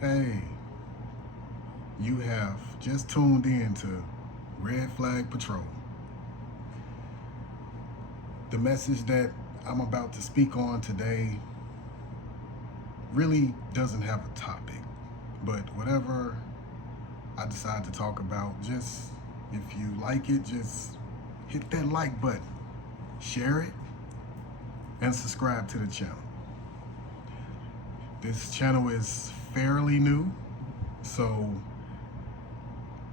Hey, you have just tuned in to Red Flag Patrol. The message that I'm about to speak on today really doesn't have a topic, but whatever I decide to talk about, just if you like it, just hit that like button, share it, and subscribe to the channel. This channel is fairly new, so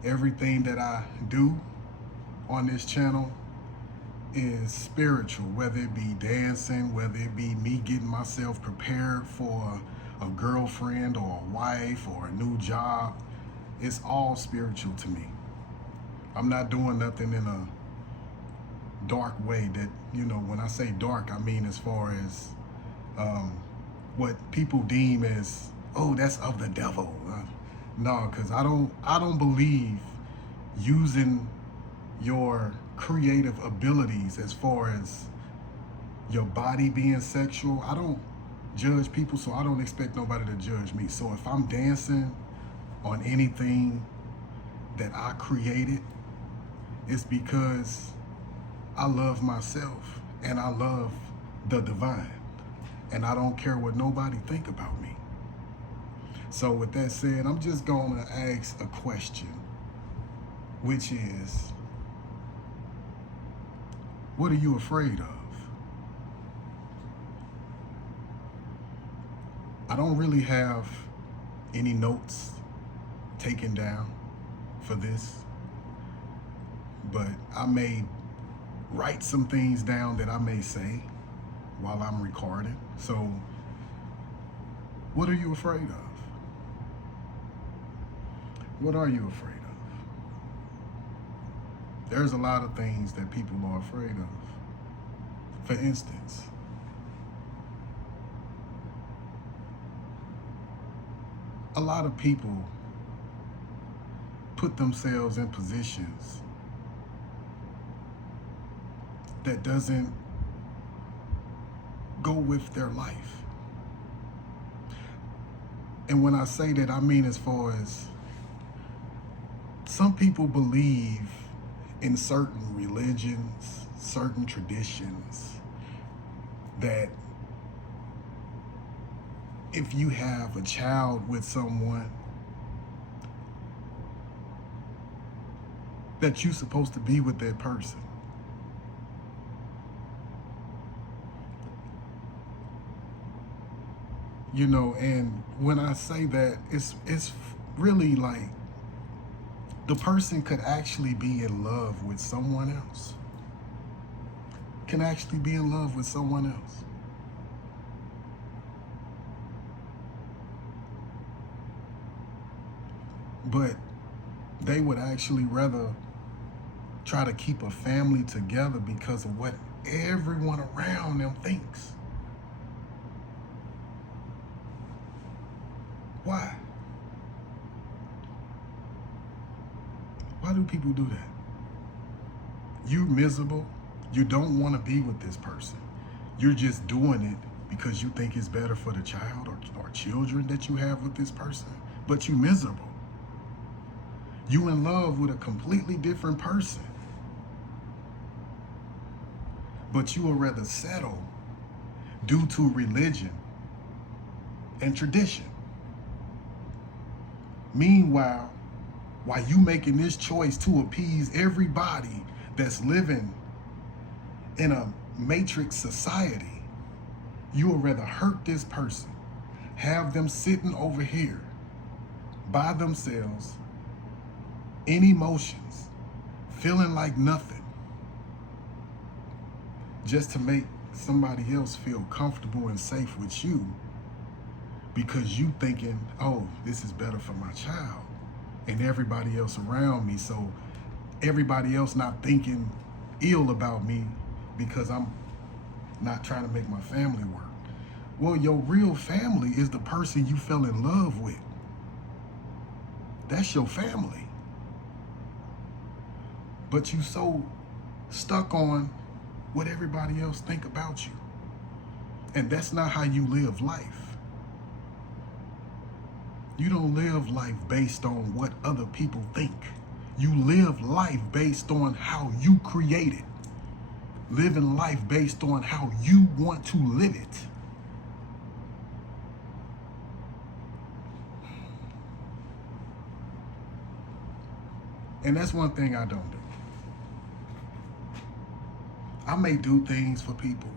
everything that I do on this channel is spiritual, whether it be dancing, whether it be me getting myself prepared for a girlfriend or a wife or a new job. It's all spiritual to me. I'm not doing nothing in a dark way that, when I say dark, I mean as far as what people deem as, oh, that's of the devil. No, because I don't believe using your creative abilities as far as your body being sexual. I don't judge people, so I don't expect nobody to judge me. So if I'm dancing on anything that I created, it's because I love myself and I love the divine, and I don't care what nobody think about me. So with that said, I'm just gonna ask a question, which is, what are you afraid of? I don't really have any notes taken down for this, but I may write some things down that I may say while I'm recording. So, what are you afraid of? What are you afraid of? There's a lot of things that people are afraid of. For instance, a lot of people put themselves in positions that doesn't go with their life. And when I say that, I mean as far as some people believe in certain religions, certain traditions, that if you have a child with someone, that you're supposed to be with that person. And when I say that, it's really like the person could actually be in love with someone else. Can actually be in love with someone else. But they would actually rather try to keep a family together because of what everyone around them thinks. Why? Why do people do that? You're miserable. You don't want to be with this person. You're just doing it because you think it's better for the child or children that you have with this person. But you're miserable. You in love with a completely different person. But you would rather settle due to religion and tradition. Meanwhile, while you making this choice to appease everybody that's living in a matrix society, you would rather hurt this person, have them sitting over here by themselves, in emotions, feeling like nothing, just to make somebody else feel comfortable and safe with you, because you thinking, oh, this is better for my child and everybody else around me, so everybody else not thinking ill about me because I'm not trying to make my family work. Well, your real family is the person you fell in love with. That's your family. But you so stuck on what everybody else think about you. And that's not how you live life. You don't live life based on what other people think. You live life based on how you create it. Living life based on how you want to live it. And that's one thing I don't do. I may do things for people,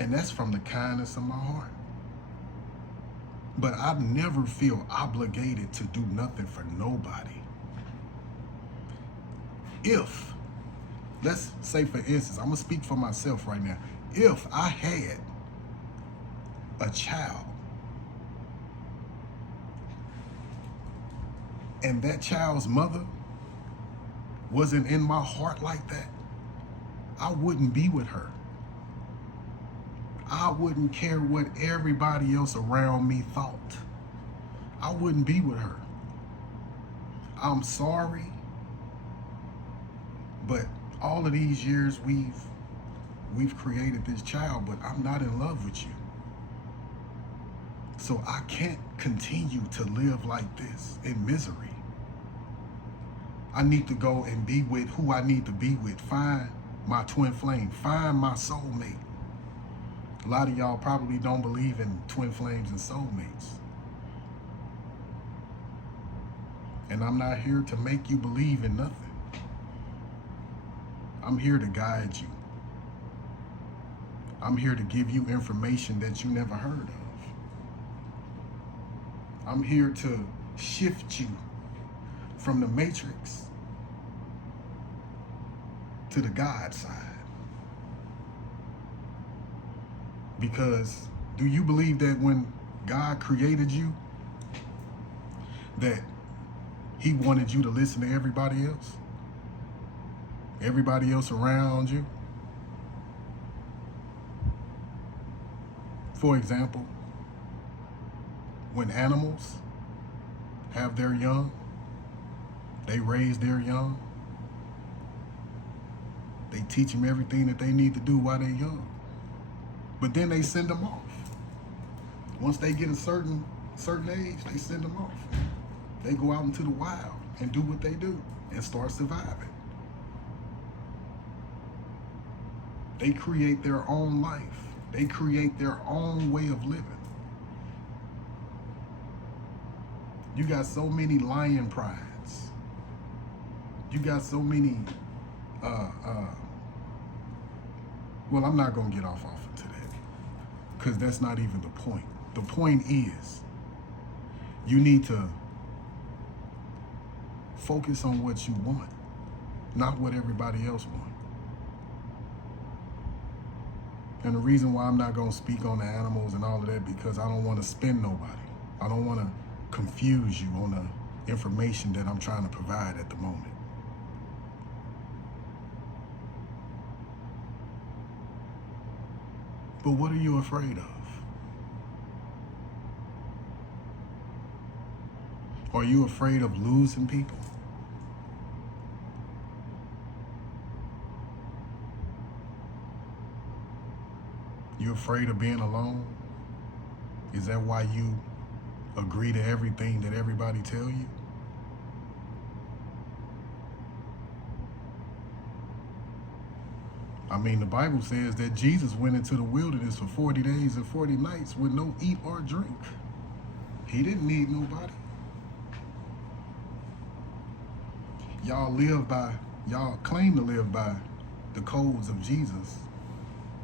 and that's from the kindness of my heart. But I never feel obligated to do nothing for nobody. If, let's say for instance, I'm gonna speak for myself right now. If I had a child and that child's mother wasn't in my heart like that, I wouldn't be with her. I wouldn't care what everybody else around me thought. I wouldn't be with her. I'm sorry, but all of these years we've created this child, but I'm not in love with you. So I can't continue to live like this in misery. I need to go and be with who I need to be with. Find my twin flame. Find my soulmate. A lot of y'all probably don't believe in twin flames and soulmates. And I'm not here to make you believe in nothing. I'm here to guide you. I'm here to give you information that you never heard of. I'm here to shift you from the matrix to the God side. Because do you believe that when God created you, that he wanted you to listen to everybody else? Everybody else around you? For example, when animals have their young, they raise their young, they teach them everything that they need to do while they're young. But then they send them off. Once they get a certain age, they send them off. They go out into the wild and do what they do and start surviving. They create their own life. They create their own way of living. You got so many lion prides. You got so many, well, I'm not gonna get off into that because that's not even the point. The point is, you need to focus on what you want, not what everybody else wants. And the reason why I'm not gonna speak on the animals and all of that, because I don't wanna spin nobody. I don't wanna confuse you on the information that I'm trying to provide at the moment. But what are you afraid of? Are you afraid of losing people? You afraid of being alone? Is that why you agree to everything that everybody tell you? I mean, the Bible says that Jesus went into the wilderness for 40 days and 40 nights with no eat or drink. He didn't need nobody. Y'all claim to live by the codes of Jesus,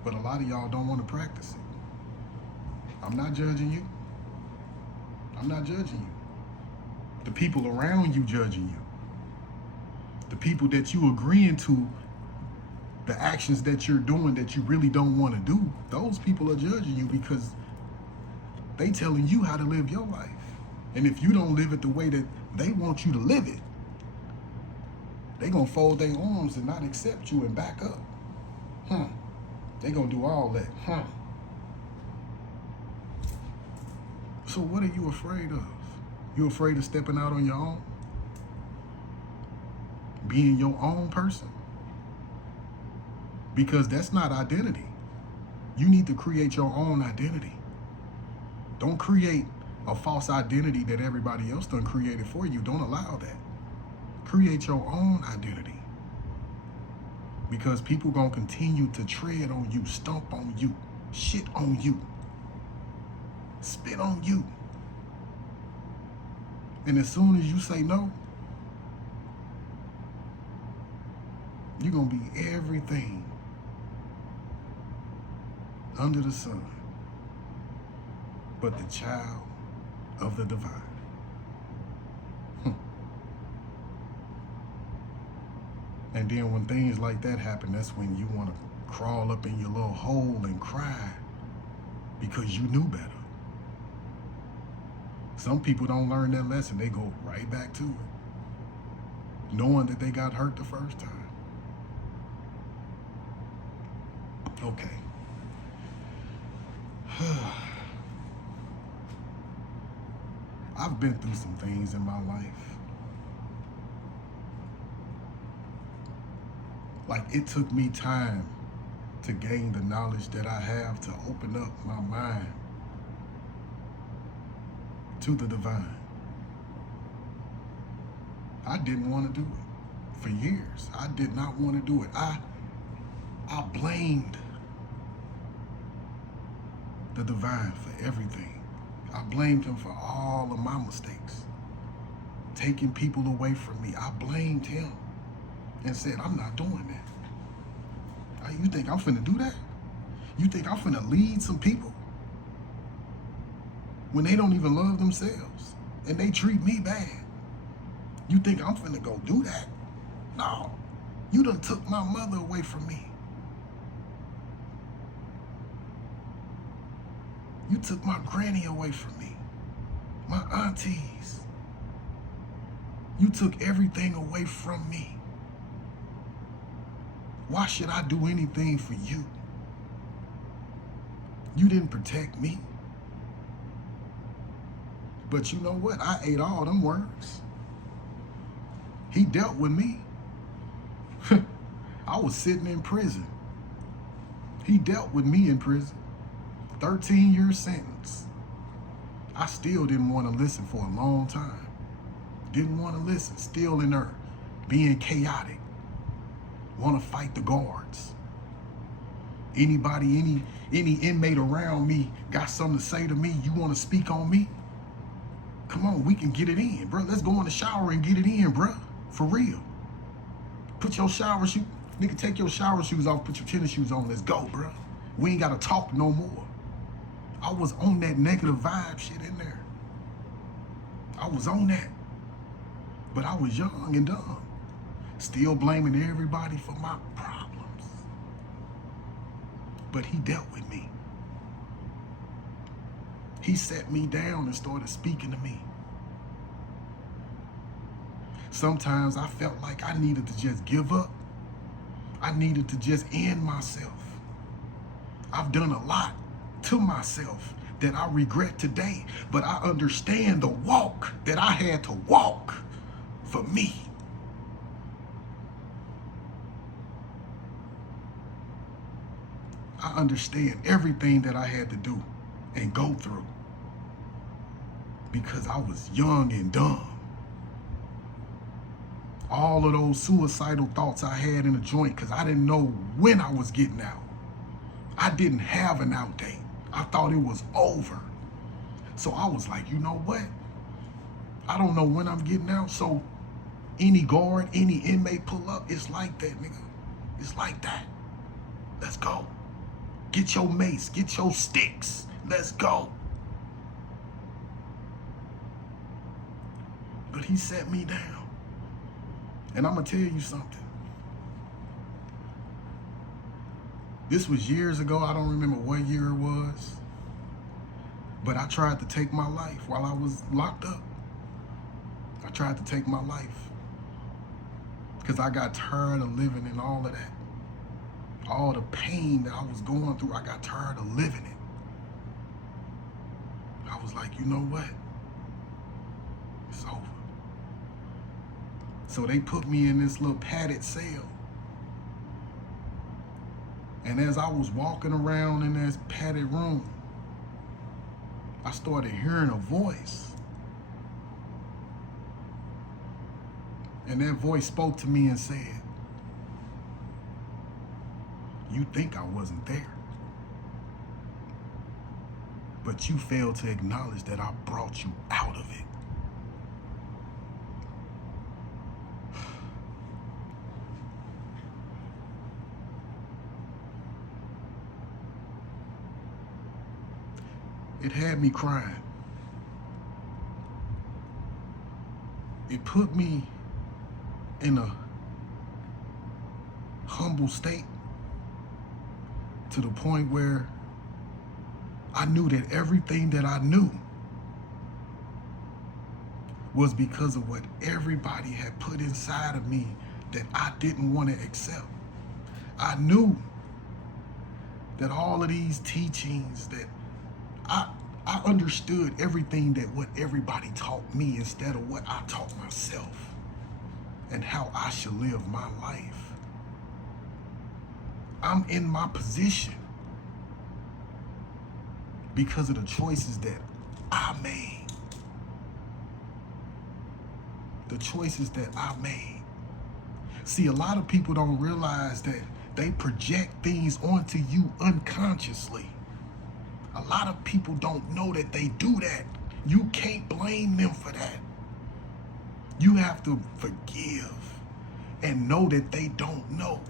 but a lot of y'all don't want to practice it. I'm not judging you. I'm not judging you. The people around you judging you. The people that you agreeing to the actions that you're doing that you really don't want to do, those people are judging you because they telling you how to live your life. And if you don't live it the way that they want you to live it, they gonna fold their arms and not accept you and back up. They gonna do all that. So what are you afraid of? You afraid of stepping out on your own? Being your own person? Because that's not identity. You need to create your own identity. Don't create a false identity that everybody else done created for you. Don't allow that. Create your own identity. Because people gonna continue to tread on you, stomp on you, shit on you, spit on you. And as soon as you say no, you're gonna be everything under the sun but the child of the divine. And then when things like that happen, that's when you want to crawl up in your little hole and cry because you knew better. Some people don't learn that lesson. They go right back to it, knowing that they got hurt the first time. Okay. I've been through some things in my life. Like, it took me time to gain the knowledge that I have to open up my mind to the divine. I didn't want to do it for years. I did not want to do it. I blamed the divine for everything. I blamed him for all of my mistakes, taking people away from me. I blamed him and said, I'm not doing that. You think I'm finna do that? You think I'm finna lead some people when they don't even love themselves and they treat me bad? You think I'm finna go do that? No. You done took my mother away from me. You took my granny away from me, my aunties. You took everything away from me. Why should I do anything for you? You didn't protect me. But you know what? I ate all them words. He dealt with me. I was sitting in prison. He dealt with me in prison. 13-year sentence. I still didn't want to listen for a long time. Didn't want to listen. Still in there, being chaotic. Want to fight the guards. Anybody, any inmate around me got something to say to me, you want to speak on me? Come on, we can get it in, bro. Let's go in the shower and get it in, bro. For real. Put your shower shoes, nigga, take your shower shoes off, put your tennis shoes on. Let's go, bro. We ain't got to talk no more. I was on that negative vibe shit in there. I was on that. But I was young and dumb. Still blaming everybody for my problems. But he dealt with me. He sat me down and started speaking to me. Sometimes I felt like I needed to just give up. I needed to just end myself. I've done a lot to myself that I regret today, but I understand the walk that I had to walk for me. I understand everything that I had to do and go through because I was young and dumb. All of those suicidal thoughts I had in the joint because I didn't know when I was getting out. I didn't have an out date. I thought it was over. So I was like, you know what? I don't know when I'm getting out. So any guard, any inmate pull up, it's like that, nigga. It's like that. Let's go. Get your mace, get your sticks. Let's go. But he set me down. And I'm gonna tell you something. This was years ago. I don't remember what year it was. But I tried to take my life while I was locked up. I tried to take my life. Because I got tired of living in all of that. All the pain that I was going through, I got tired of living it. I was like, you know what? It's over. So they put me in this little padded cell. And as I was walking around in this padded room, I started hearing a voice. And that voice spoke to me and said, "You think I wasn't there, but you failed to acknowledge that I brought you out of it." It had me crying. It put me in a humble state to the point where I knew that everything that I knew was because of what everybody had put inside of me that I didn't want to accept. I knew that all of these teachings that I understood everything that what everybody taught me instead of what I taught myself and how I should live my life. I'm in my position because of the choices that I made. The choices that I made. See, a lot of people don't realize that they project things onto you unconsciously. A lot of people don't know that they do that. You can't blame them for that. You have to forgive and know that they don't know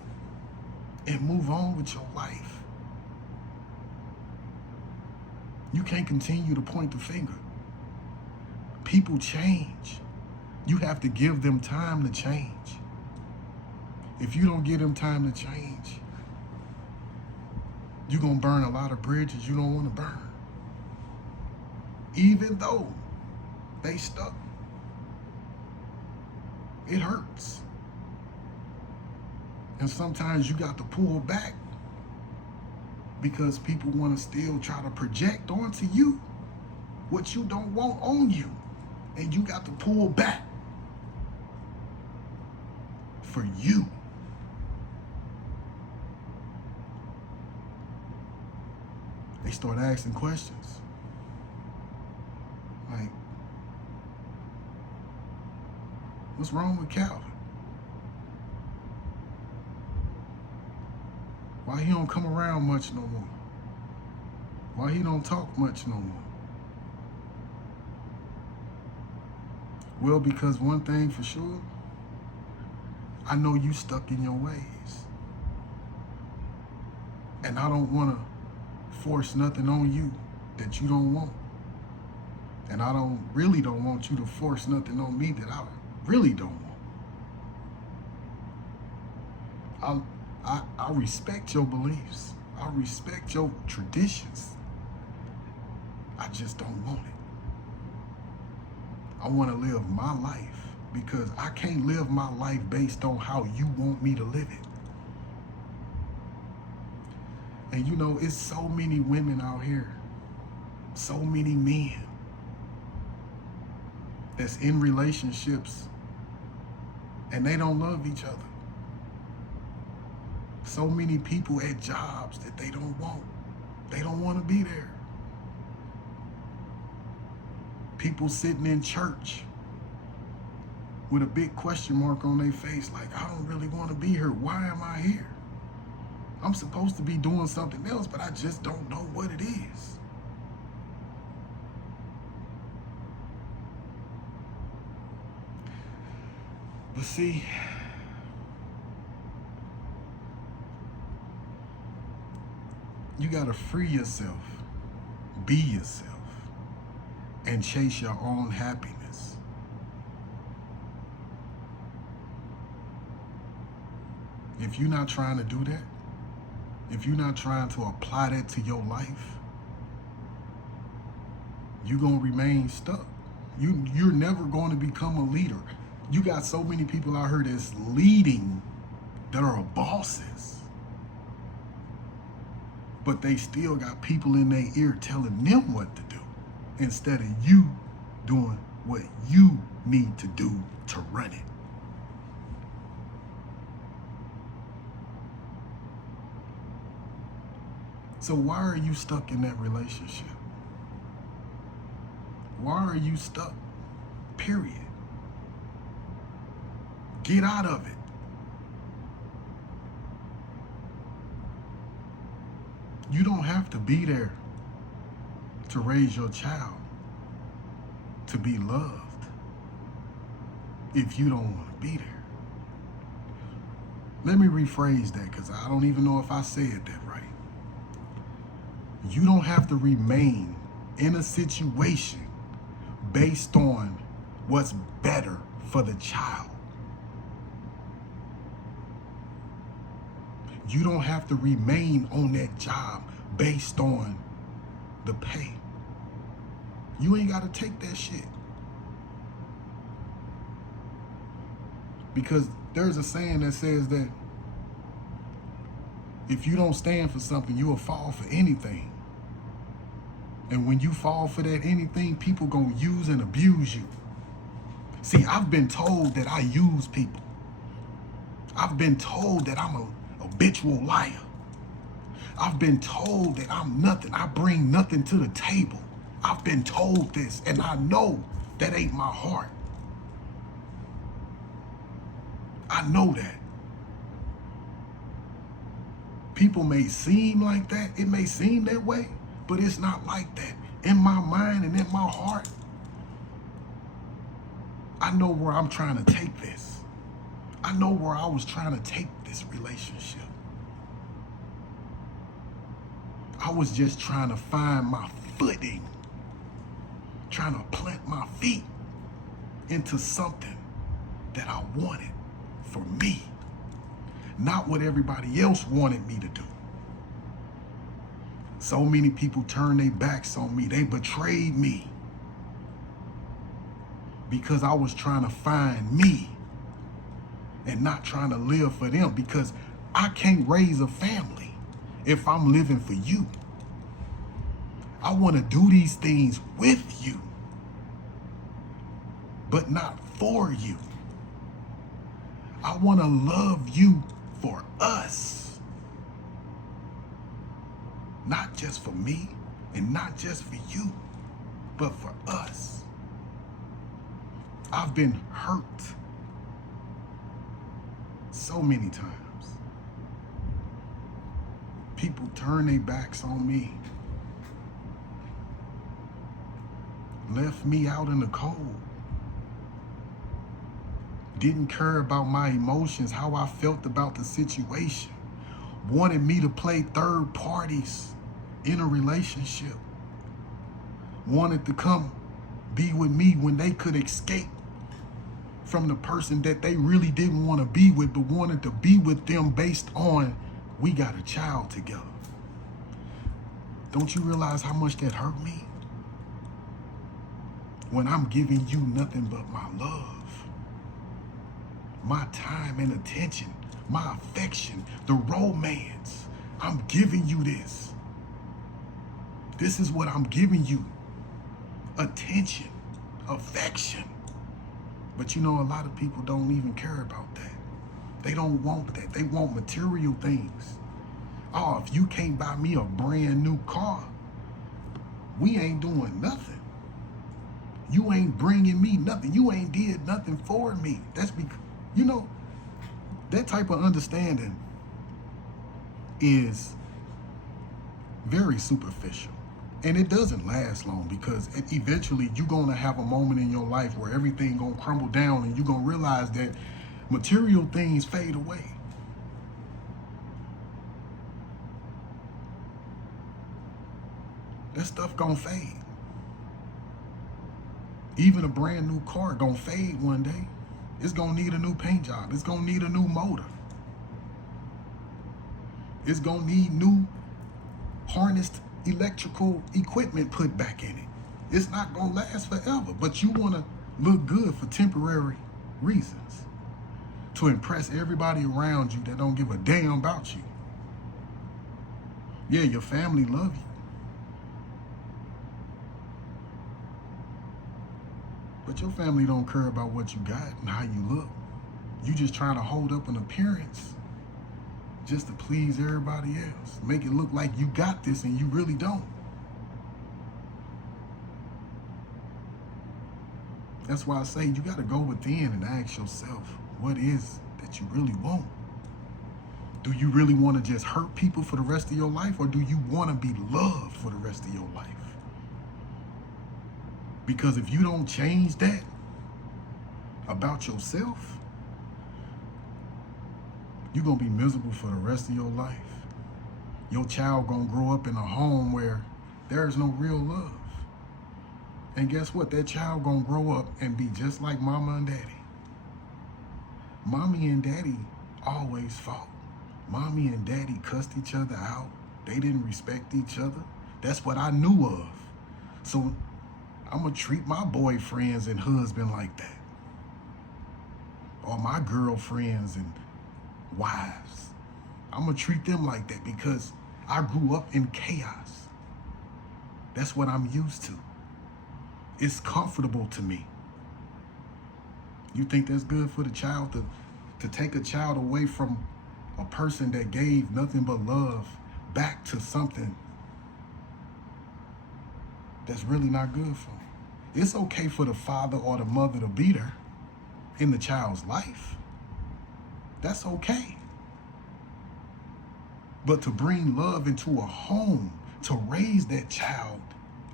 and move on with your life. You can't continue to point the finger. People change. You have to give them time to change. If you don't give them time to change, you're going to burn a lot of bridges you don't want to burn. Even though they stuck. It hurts. And sometimes you got to pull back because people want to still try to project onto you what you don't want on you. And you got to pull back for you. They start asking questions. Like, what's wrong with Calvin? Why he don't come around much no more? Why he don't talk much no more? Well, because one thing for sure, I know you stuck in your ways. And I don't want to force nothing on you that you don't want. And I really don't want you to force nothing on me that I really don't want. I respect your beliefs. I respect your traditions. I just don't want it. I want to live my life because I can't live my life based on how you want me to live it. And you know, it's so many women out here, so many men that's in relationships and they don't love each other. So many people at jobs that they don't want. They don't want to be there. People sitting in church with a big question mark on their face like, I don't really want to be here. Why am I here? I'm supposed to be doing something else, but I just don't know what it is. But see, you gotta free yourself, be yourself, and chase your own happiness. If you're not trying to do that, if you're not trying to apply that to your life, you're going to remain stuck. You're never going to become a leader. You got so many people out here that's leading that are bosses, but they still got people in their ear telling them what to do instead of you doing what you need to do to run it. So why are you stuck in that relationship? Why are you stuck? Period. Get out of it. You don't have to be there to raise your child to be loved if you don't want to be there. Let me rephrase that, because I don't even know if I said that right. You don't have to remain in a situation based on what's better for the child. You don't have to remain on that job based on the pay. You ain't got to take that shit. Because there's a saying that says that if you don't stand for something, you will fall for anything. And when you fall for that anything, people gonna use and abuse you. See, I've been told that I use people. I've been told that I'm a habitual liar. I've been told that I'm nothing. I bring nothing to the table. I've been told this, and I know that ain't my heart. I know that. People may seem like that. It may seem that way, but it's not like that. In my mind and in my heart, I know where I'm trying to take this. I know where I was trying to take this relationship. I was just trying to find my footing, trying to plant my feet into something that I wanted for me, not what everybody else wanted me to do. So many people turned their backs on me. They betrayed me because I was trying to find me and not trying to live for them, because I can't raise a family if I'm living for you. I want to do these things with you, but not for you. I want to love you for us, not just for me and not just for you, but for us. I've been hurt so many times. People turn their backs on me, left me out in the cold, didn't care about my emotions, how I felt about the situation, wanted me to play third parties in a relationship, wanted to come be with me when they could escape from the person that they really didn't want to be with, but wanted to be with them based on, we got a child together. Don't you realize how much that hurt me? When I'm giving you nothing but my love, my time and attention, my affection, the romance. I'm giving you this. This is what I'm giving you. Attention, affection. But you know, a lot of people don't even care about that. They don't want that. They want material things. Oh, if you can't buy me a brand new car, we ain't doing nothing. You ain't bringing me nothing. You ain't did nothing for me. That's because, you know, that type of understanding is very superficial. And it doesn't last long, because eventually you're going to have a moment in your life where everything going to crumble down and you're going to realize that material things fade away. That stuff going to fade. Even a brand new car going to fade one day. It's going to need a new paint job. It's going to need a new motor. It's going to need new harnessed electrical equipment put back in it. It's not going to last forever, but you want to look good for temporary reasons, to impress everybody around you that don't give a damn about you. Yeah, your family love you, but your family don't care about what you got and how you look. You just trying to hold up an appearance just to please everybody else. Make it look like you got this and you really don't. That's why I say you got to go within and ask yourself, what is that you really want? Do you really want to just hurt people for the rest of your life, or do you want to be loved for the rest of your life? Because if you don't change that about yourself, you're going to be miserable for the rest of your life. Your child going to grow up in a home where there is no real love. And guess what? That child going to grow up and be just like mama and daddy. Mommy and daddy always fought. Mommy and daddy cussed each other out. They didn't respect each other. That's what I knew of. So I'm going to treat my boyfriends and husband like that. Or my girlfriends and wives. I'm going to treat them like that because I grew up in chaos. That's what I'm used to. It's comfortable to me. You think that's good for the child to take a child away from a person that gave nothing but love back to something that's really not good for them? It's okay for the father or the mother to be there in the child's life. That's okay. But to bring love into a home, to raise that child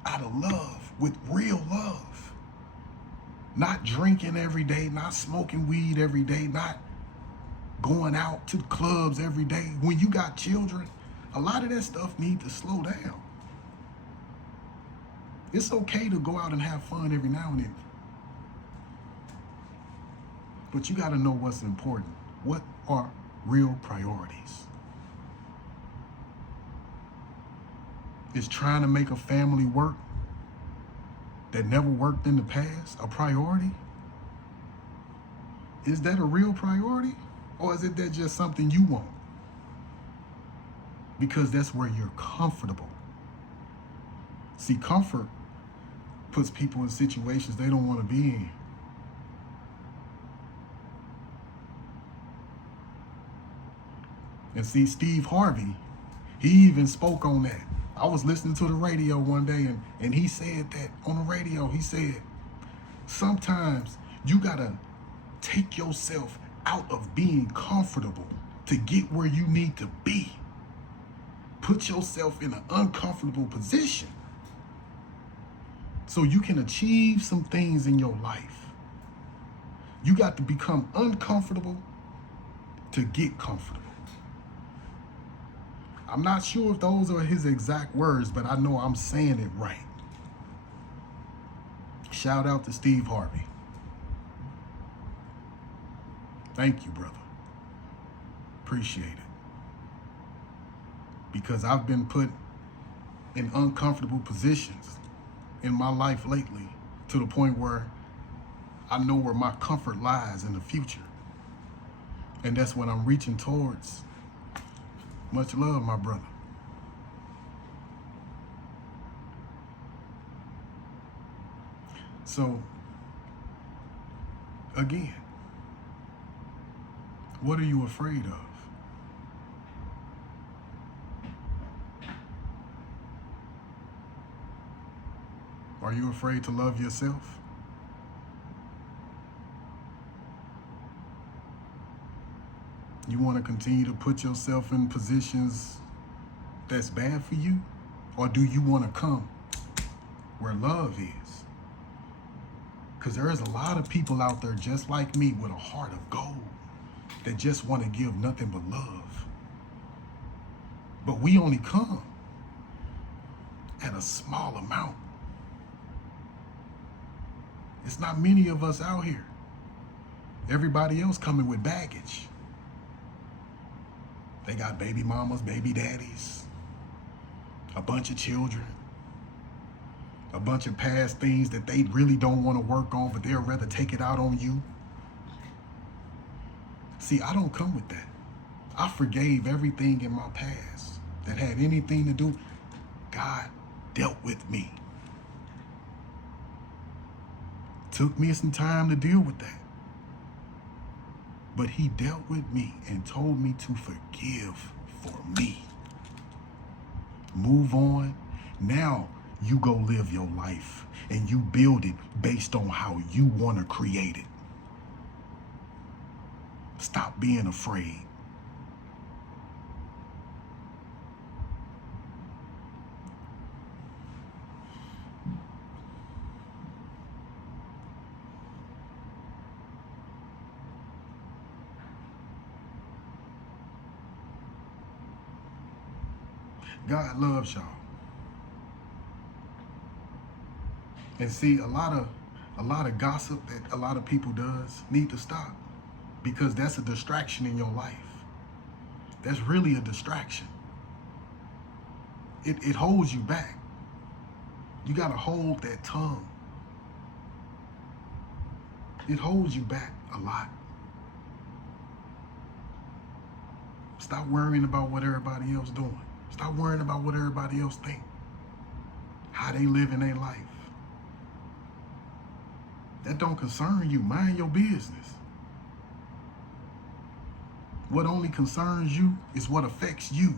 out of love, with real love, not drinking every day, not smoking weed every day, not going out to the clubs every day. When you got children, a lot of that stuff needs to slow down. It's okay to go out and have fun every now and then. But you got to know what's important. What are real priorities? Is trying to make a family work that never worked in the past a priority? Is that a real priority? Or is it that just something you want? Because that's where you're comfortable. See, comfort puts people in situations they don't want to be in. And see, Steve Harvey, he even spoke on that. I was listening to the radio one day and he said that on the radio. He said, sometimes you gotta take yourself out of being comfortable to get where you need to be. Put yourself in an uncomfortable position so you can achieve some things in your life. You got to become uncomfortable to get comfortable. I'm not sure if those are his exact words, but I know I'm saying it right. Shout out to Steve Harvey. Thank you, brother. Appreciate it. Because I've been put in uncomfortable positions in my life lately to the point where I know where my comfort lies in the future. And that's what I'm reaching towards. Much love, my brother. So, again, what are you afraid of? Are you afraid to love yourself? You want to continue to put yourself in positions that's bad for you? Or do you want to come where love is? Because there is a lot of people out there just like me with a heart of gold that just want to give nothing but love. But we only come at a small amount. It's not many of us out here. Everybody else coming with baggage. They got baby mamas, baby daddies, a bunch of children, a bunch of past things that they really don't want to work on, but they'd rather take it out on you. See, I don't come with that. I forgave everything in my past that had anything to do. God dealt with me. Took me some time to deal with that. But he dealt with me and told me to forgive for me. Move on. Now You go live your life and you build it based on how you want to create it. Stop being afraid. God loves y'all. And see, a lot of gossip that a lot of people does need to stop, because that's a distraction in your life. That's really a distraction. It holds you back. You got to hold that tongue. It holds you back a lot. Stop worrying about what everybody else doing. Stop worrying about what everybody else think. How they live in their life. That don't concern you. Mind your business. What only concerns you is what affects you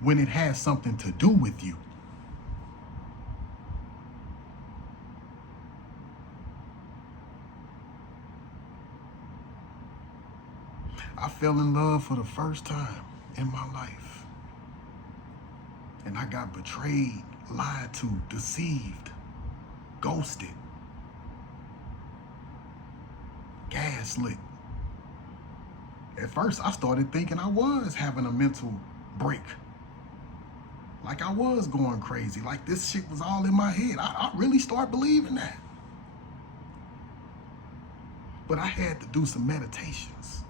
when it has something to do with you. I fell in love for the first time in my life. And I got betrayed, lied to, deceived, ghosted, gaslit. At first, I started thinking I was having a mental break. Like I was going crazy. Like this shit was all in my head. I really started believing that. But I had to do some meditations.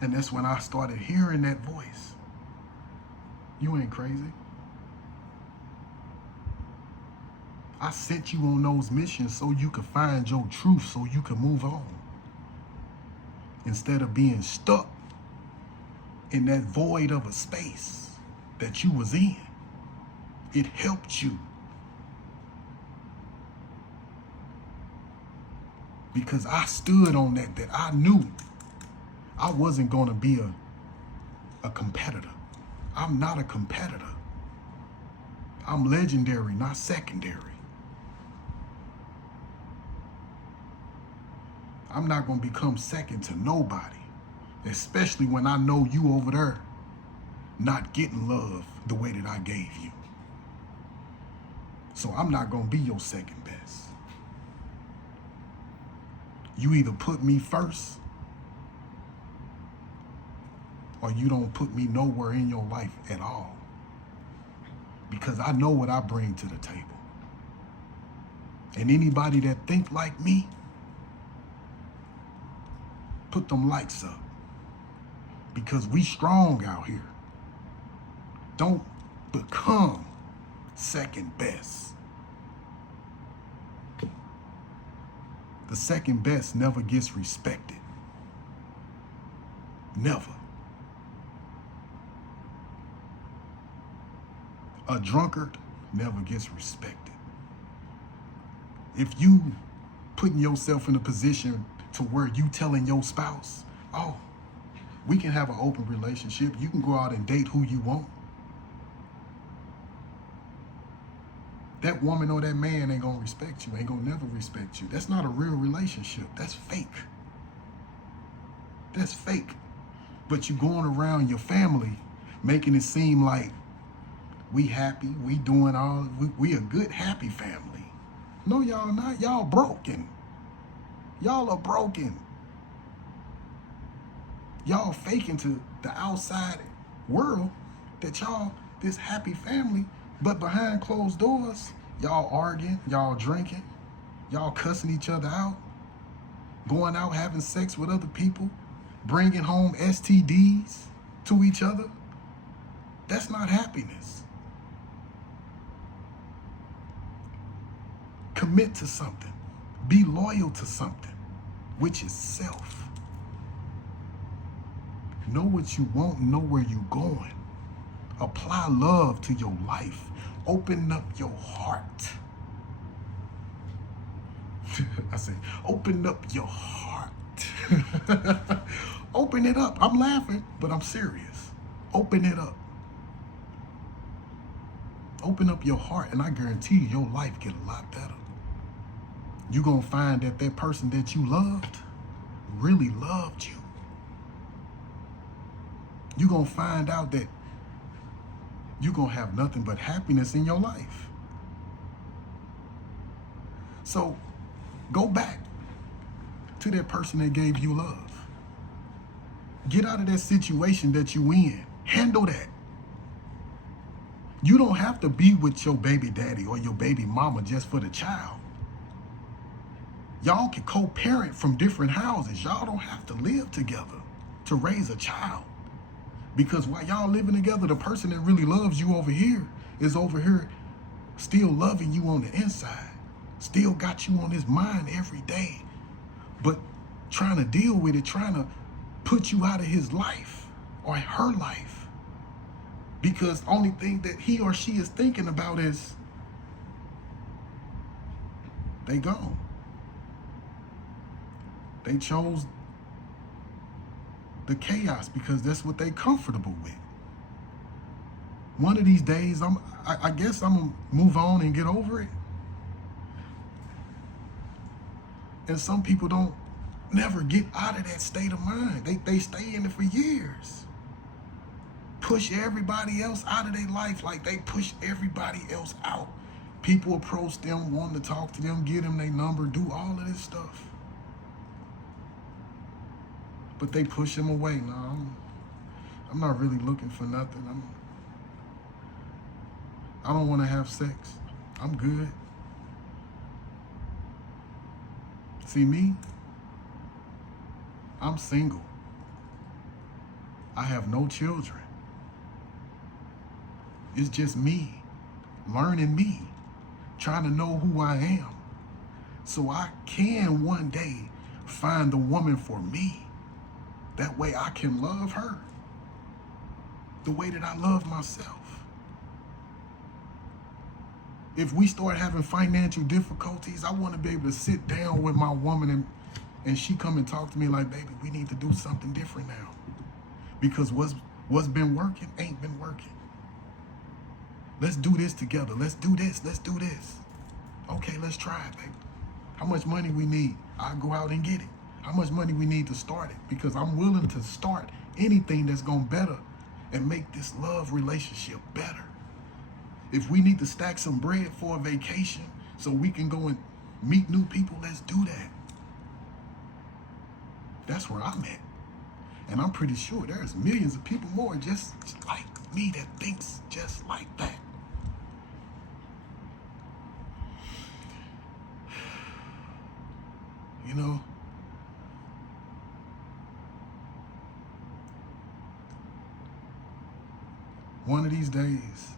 And that's when I started hearing that voice. You ain't crazy. I sent you on those missions so you could find your truth, so you could move on. Instead of being stuck in that void of a space that you was in. It helped you. Because I stood on that I knew I wasn't going to be a competitor. I'm not a competitor. I'm legendary, not secondary. I'm not going to become second to nobody, especially when I know you over there not getting love the way that I gave you. So I'm not going to be your second best. You either put me first or you don't put me nowhere in your life at all. Because I know what I bring to the table. And anybody that think like me, put them lights up. Because we strong out here. Don't become second best. The second best never gets respected. Never. A drunkard never gets respected. If you putting yourself in a position to where you telling your spouse, oh, we can have an open relationship. You can go out and date who you want. That woman or that man ain't gonna respect you, ain't gonna never respect you. That's not a real relationship. That's fake. That's fake. But you going around your family making it seem like we happy, we doing all, we a good, happy family. No, y'all not. Y'all broken. Y'all are broken. Y'all faking to the outside world that y'all this happy family, but behind closed doors, y'all arguing, y'all drinking, y'all cussing each other out, going out having sex with other people, bringing home STDs to each other. That's not happiness. Commit to something. Be loyal to something, which is self. Know what you want, know where you're going. Apply love to your life. Open up your heart. I say, open up your heart. Open it up. I'm laughing, but I'm serious. Open it up. Open up your heart, and I guarantee you, your life get a lot better. You're going to find that that person that you loved really loved you. You're going to find out that you're going to have nothing but happiness in your life. So go back to that person that gave you love. Get out of that situation that you in. Handle that. You don't have to be with your baby daddy or your baby mama just for the child. Y'all can co-parent from different houses. Y'all don't have to live together to raise a child. Because while y'all living together, the person that really loves you over here is over here still loving you on the inside. Still got you on his mind every day. But trying to deal with it, trying to put you out of his life or her life. Because the only thing that he or she is thinking about is they gone. They chose the chaos because that's what they comfortable with. One of these days, I guess I'm gonna move on and get over it. And some people don't never get out of that state of mind. They stay in it for years. Push everybody else out of their life like they push everybody else out. People approach them, wanting to talk to them, get them their number, do all of this stuff. But they push them away. No, I'm not really looking for nothing. I don't want to have sex. I'm good. See me? I'm single. I have no children. It's just me, learning me, trying to know who I am. So I can one day find the woman for me. That way I can love her the way that I love myself. If we start having financial difficulties, I want to be able to sit down with my woman and she come and talk to me like, baby, we need to do something different now. Because what's been working ain't been working. Let's do this together. Let's do this. Let's do this. Okay, let's try it, baby. How much money we need? I'll go out and get it. How much money we need to start it? Because I'm willing to start anything that's going to better and make this love relationship better. If we need to stack some bread for a vacation so we can go and meet new people, let's do that. That's where I'm at. And I'm pretty sure there's millions of people more just like me that thinks just like that. You know, one of these days,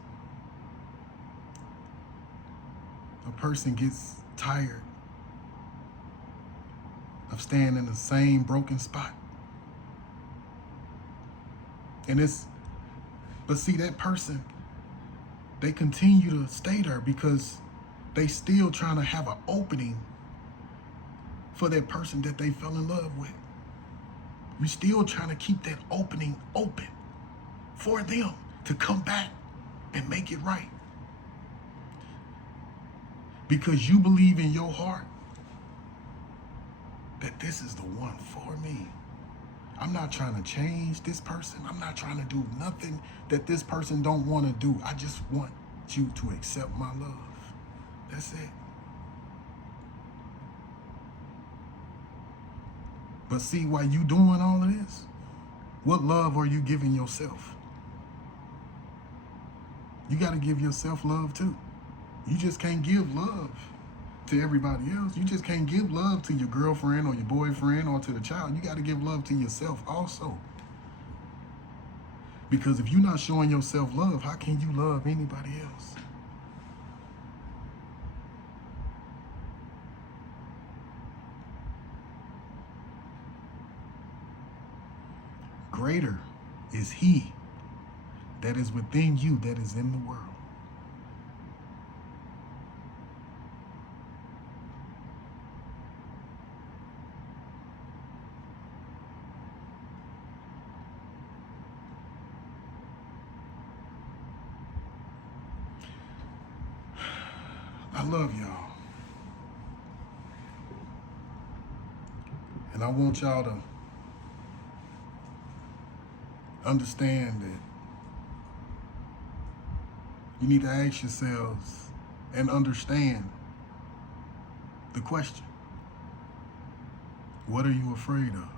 a person gets tired of staying in the same broken spot. But see, that person, they continue to stay there because they still trying to have an opening for that person that they fell in love with. We still trying to keep that opening open for them to come back and make it right. Because you believe in your heart that this is the one for me. I'm not trying to change this person. I'm not trying to do nothing that this person don't want to do. I just want you to accept my love. That's it. But see, while you doing all of this, what love are you giving yourself? You got to give yourself love too. You just can't give love to everybody else. You just can't give love to your girlfriend or your boyfriend or to the child. You got to give love to yourself also. Because if you're not showing yourself love, how can you love anybody else? Greater is he that is within you that is in the world. I love y'all. And I want y'all to understand that you need to ask yourselves and understand the question. What are you afraid of?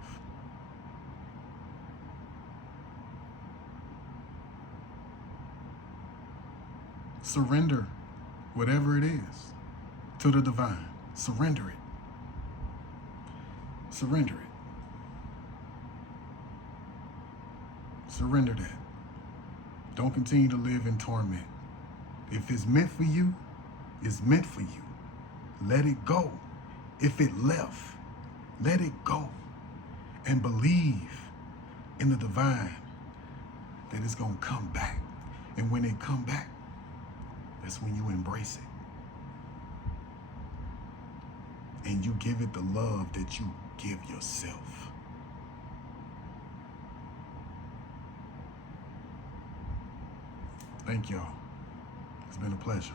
Surrender whatever it is to the divine. Surrender it. Surrender it. Surrender that. Don't continue to live in torment. If it's meant for you, it's meant for you. Let it go. If it left, let it go. And believe in the divine that it's going to come back. And when it come back, that's when you embrace it. And you give it the love that you give yourself. Thank y'all. It's been a pleasure.